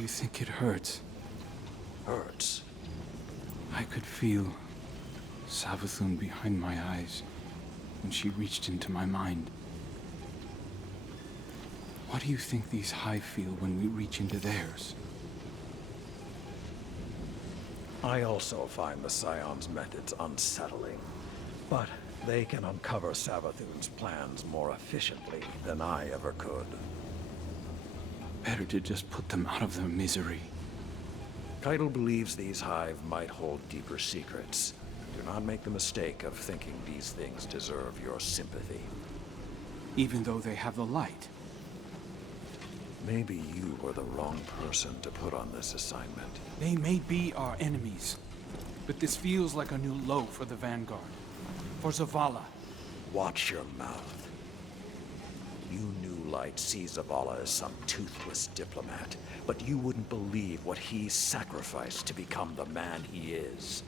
you think it hurts? Hurts? I could feel Savathun behind my eyes when she reached into my mind. What do you think these Hive feel when we reach into theirs? I also find the Scion's methods unsettling, but they can uncover Savathun's plans more efficiently than I ever could. Better to just put them out of their misery. H.E.L.M believes these Hive might hold deeper secrets. Do not make the mistake of thinking these things deserve your sympathy. Even though they have the light. Maybe you were the wrong person to put on this assignment. They may be our enemies, but this feels like a new low for the Vanguard. For Zavala. Watch your mouth. You New Light see Zavala as some toothless diplomat, but you wouldn't believe what he's sacrificed to become the man he is.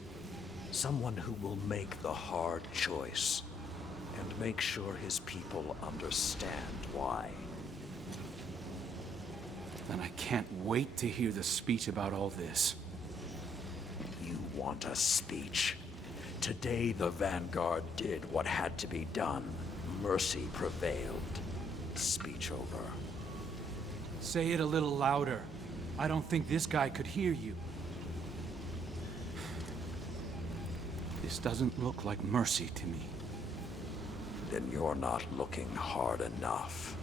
Someone who will make the hard choice, and make sure his people understand why. Then I can't wait to hear the speech about all this. You want a speech? Today the Vanguard did what had to be done. Mercy prevailed. Speech over. Say it a little louder. I don't think this guy could hear you. This doesn't look like mercy to me. Then you're not looking hard enough.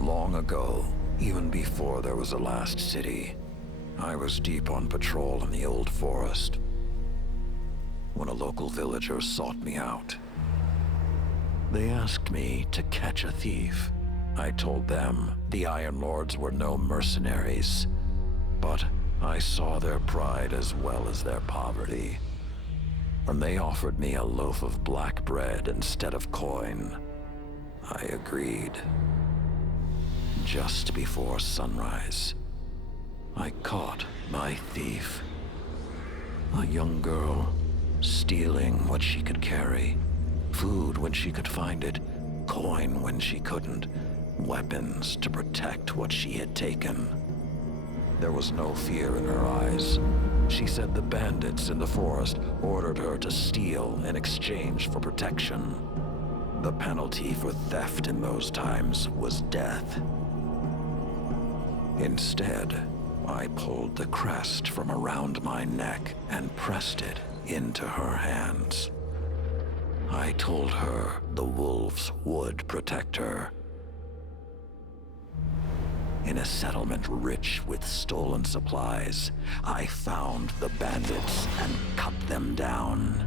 Long ago, even before there was a last city, I was deep on patrol in the old forest when a local villager sought me out. They asked me to catch a thief. I told them the Iron Lords were no mercenaries, but I saw their pride as well as their poverty. When they offered me a loaf of black bread instead of coin, I agreed. Just before sunrise, I caught my thief. A young girl, stealing what she could carry. Food when she could find it, coin when she couldn't, weapons to protect what she had taken. There was no fear in her eyes. She said the bandits in the forest ordered her to steal in exchange for protection. The penalty for theft in those times was death. Instead, I pulled the crest from around my neck and pressed it into her hands. I told her the wolves would protect her. In a settlement rich with stolen supplies, I found the bandits and cut them down.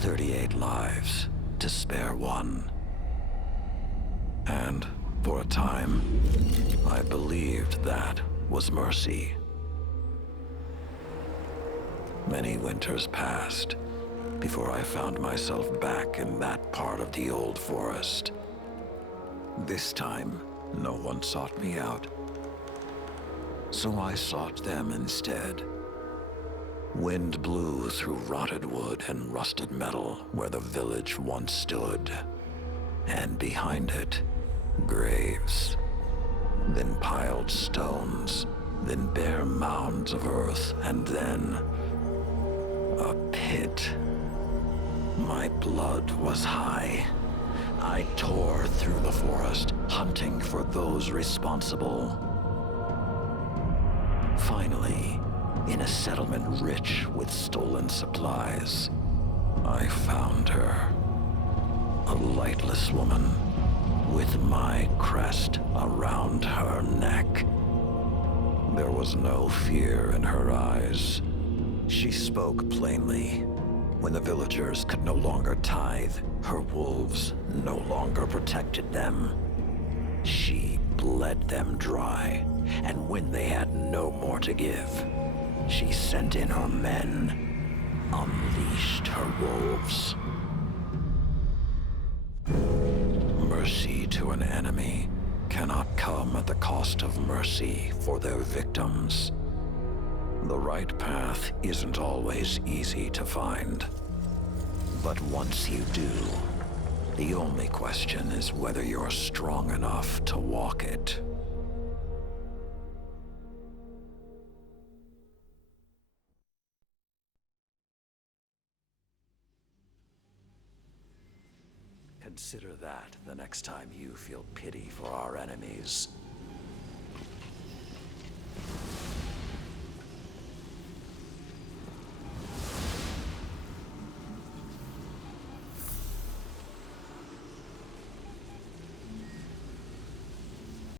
38 lives to spare one. And for a time, I believed that was mercy. Many winters passed before I found myself back in that part of the old forest. This time, no one sought me out. So I sought them instead. Wind blew through rotted wood and rusted metal where the village once stood. And behind it, graves. Then piled stones, then bare mounds of earth, and then a pit. My blood was high. I tore through the forest, hunting for those responsible. Finally, in a settlement rich with stolen supplies, I found her. A lightless woman with my crest around her neck. There was no fear in her eyes. She spoke plainly. When the villagers could no longer tithe, her wolves no longer protected them. She bled them dry, and when they had no more to give, she sent in her men, unleashed her wolves. Mercy to an enemy cannot come at the cost of mercy for their victims. The right path isn't always easy to find. But once you do, the only question is whether you're strong enough to walk it. Consider that the next time you feel pity for our enemies.